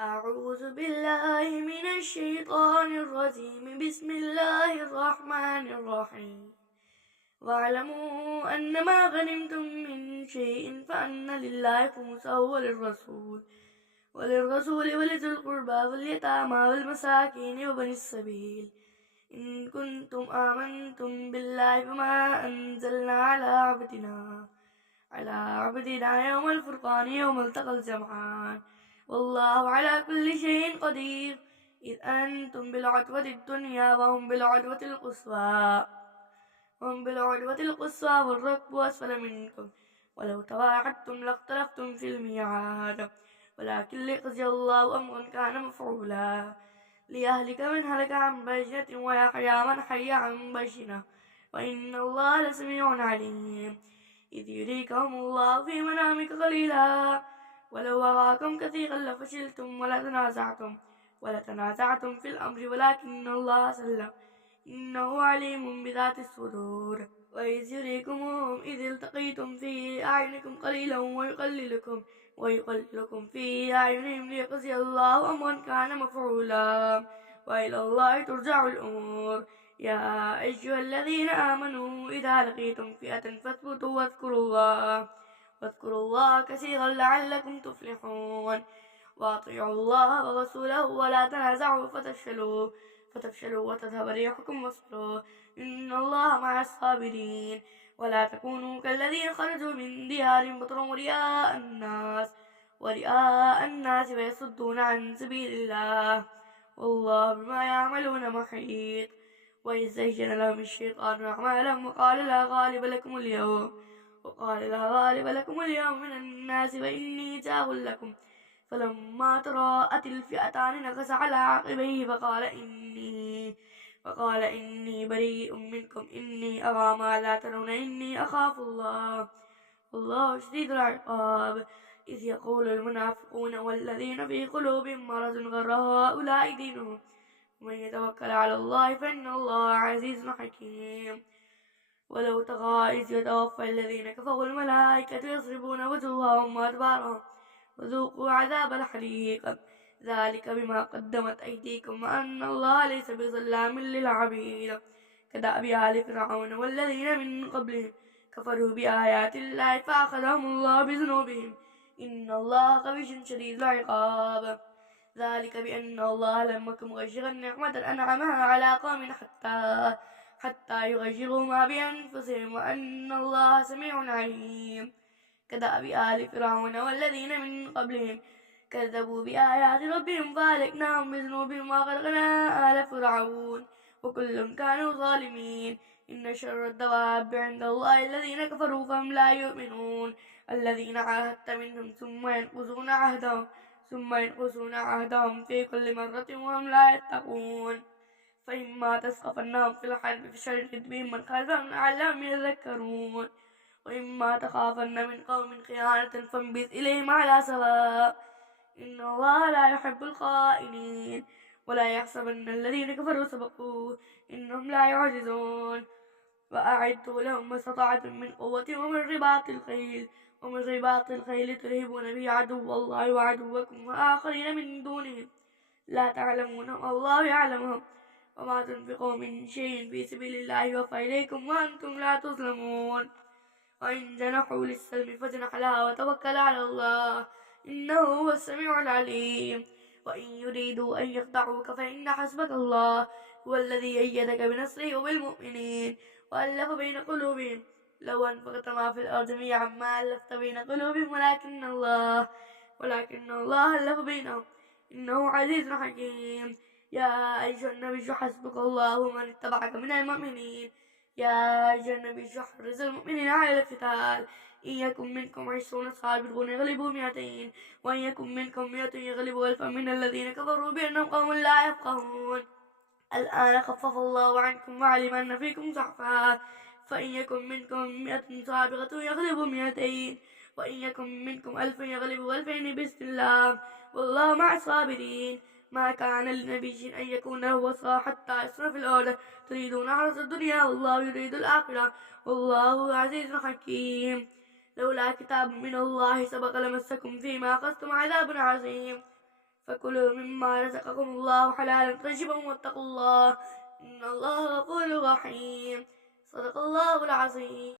أعوذ بالله من الشيطان الرجيم. بسم الله الرحمن الرحيم. واعلموا أن ما غنمتم من شيء فأن لله خمسه وللرسول ولذي القربى واليتامى والمساكين وبني السبيل إن كنتم آمنتم بالله فما أنزلنا على عبدنا يوم الفرقان يوم التقى الجمعان والله على كل شيء قدير. إذ أنتم بالعدوة الدنيا وهم بالعدوة القصوى والركب أسفل منكم ولو تواعدتم لاختلفتم في الميعاد ولكن ليقضي الله أمرا كان مفعولا ليهلك من هلك عن بينة ويحيى من حي عن بينة وإن الله لسميع عليم. إذ يريكهم الله في منامك قليلا ولو أراكم كثيرا لفشلتم ولتنازعتم في الأمر ولكن الله سلم إنه عليم بذات الصدور. وإذ يريكمهم إذ التقيتم في أعينكم قليلا ويقللكم في أعينهم ليقضي الله أمرا كان مفعولا وإلى الله ترجع الأمور. يا أيها الذين آمنوا إذا لقيتم فئة فاثبتوا واذكروا الله كثيرا لعلكم تفلحون. وأطيعوا الله ورسوله ولا تنازعوا فتفشلوا وتذهب ريحكم واصبروا إن الله مع الصابرين. ولا تكونوا كالذين خرجوا من ديارهم بطرا ورئاء الناس ويصدون عن سبيل الله والله بما يعملون محيط. وإذ زين لهم الشيطان أعمالهم وقال لا غالب لكم اليوم من الناس وإني جار لكم فلما تراءت الفئتان نكص على عقبيه فقال إني بريء منكم إني أرى ما لا ترون إني أخاف الله والله شديد العقاب. إذ يقول المنافقون والذين في قلوبهم مرض غر هؤلاء دينهم ومن يتوكل على الله فإن الله عزيز حكيم. ولو ترى إذ يتوفى الذين كفروا الملائكة يضربون وجوههم وأدبارهم وذوقوا عذاب الحريق ذلك بما قدمت أيديكم وأن الله ليس بظلام للعبيد. كدأب آل فرعون والذين من قبلهم كفروا بآيات الله فأخذهم الله بذنوبهم إن الله قوي شديد العقاب. ذلك بأن الله لم يكن مغيرا نعمة أنعمها على قوم حتى يغيروا ما بأنفسهم وأن الله سميع عليم. كدأب آل فرعون والذين من قبلهم كذبوا بآيات ربهم فأهلكناهم بذنوبهم وأغرقنا آل فرعون وكل كانوا ظالمين. إن شر الدواب عند الله الذين كفروا فهم لا يؤمنون الذين عاهدت منهم ثم ينقصون عهدهم في كل مرة وهم لا يتقون. فإما تثقفنهم في الحرب فشرد بهم من خلفهم لعلهم يذكرون وإما تخافن من قوم خيانة فانبذ إليهم على سواء إن الله لا يحب الخائنين. ولا يحسبن الذين كفروا سبقوا إنهم لا يعجزون. وأعدوا لهم ما استطعتم من قوة ومن رباط الخيل ترهبون به عدو الله وعدوكم وآخرين من دونهم لا تعلمونهم الله يعلمهم وما تنفقوا من شيء في سبيل الله يوفى إليكم وأنتم لا تظلمون. وإن جنحوا للسلم فاجنح لها وتوكل على الله إنه هو السميع العليم. وإن يريدوا أن يخدعوك فإن حسبك الله هو الذي أيدك بنصره وبالمؤمنين وألف بين قلوبهم لو أنفقت ما في الأرض جميعا ما ألفت بين قلوبهم ولكن الله ألف بينهم إنه عزيز حكيم. يا أيها النبي حسبك الله ومن اتبعك من المؤمنين. يا أيها النبي حرص المؤمنين على القتال إن يكن منكم 20 صابرون يغلبوا 200 وإن يكن منكم 100 يغلبوا 1000 من الذين كفروا بأنهم قوم لا يفقهون. الآن خفف الله عنكم وعلم أن فيكم ضعفا فإن يكن منكم 100 صابرة يغلبوا 200 وإن يكن منكم 1000 يغلبوا 2000 بإذن الله والله مع الصابرين. ما كان لنبي أن يكون له أسرى حتى يسرى في الأرض تريدون عرض الدنيا والله يريد الآخرة والله عزيز حكيم. لولا كتاب من الله سبق لمسكم فيما أخذتم عذاب عظيم فكلوا مما رزقكم الله حلالا طيبا واتقوا الله إن الله غفور رحيم. صدق الله العظيم.